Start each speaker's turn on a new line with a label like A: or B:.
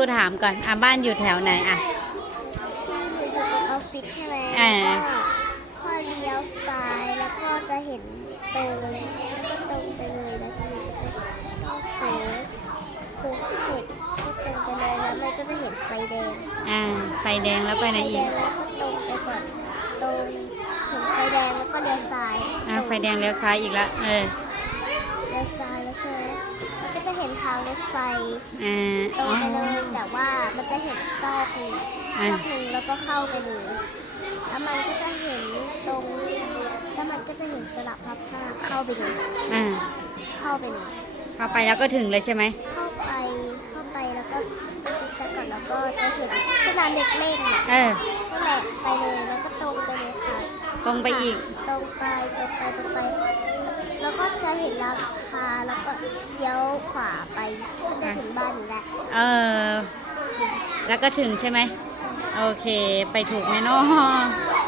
A: กูถามก่อน อะบ้านอยู่แถวไหนอะ
B: ที่หนูอยู่ตรงออฟฟิศใช่ไหม
A: อ่า
B: แล้วก็พอเลี้ยวซ้ายแล้วก็จะเห็นตรงแล้วก็ตรงไปเลยแล้วทีนี้ก็จะต้องโค้งโค้งเสร็จก็ตรงไปเลยแล้วมันก็จะเห็นไฟแดง
A: อ่า ไฟแดงแล้วไปไหน
B: ไฟ
A: อี
B: แด
A: ก
B: งแล้วก็ตรงไปก่อนตรงถึงไฟแดงแล้วก็เลี้ยวซ้าย
A: อ่าไฟแดงเลี้ยวซ้ายอีกแล้วเออ
B: เลี้ยวซ้ายแล้วใช่ไหมมันก็จะ เห็นทางรถไฟ
A: อ่า
B: ตร
A: อ๋
B: ง
A: อ
B: ไปเลยแต่ว่ามันจะเห็นซอกหนึ่ง
A: อ่า
B: ซอกหนึ่งแล้วก็เข้าไปเลยแล้วมันก็จะเห็นตรงแล้วมันก็จะเห็นสลับพับผ้าเข้าไปเลย
A: อ่า
B: เข้าไปเลย
A: เข้าไปแล้วก็ถึงเลยใช่ไหม
B: เข้าไปเข้าไปแล้วก็ซิกแซกก่อนแล้วก็จะเห็นสนามเด็กเล่นน่ะ
A: เออ
B: นั่นแหละไปเลยแล้วก็ตรงไปเลยค่ะ
A: ตรงไปอีก
B: ตรงไปตรงไปตรงไป แล้วก็จะเห็นราคาแล้วก็ เลี้ยวขวาไปก็จะถึงบ้านอยู่แล้ว
A: เออ แล้วก็ถึงใช่ไหม โอเค ไปถูกไหมเนาะ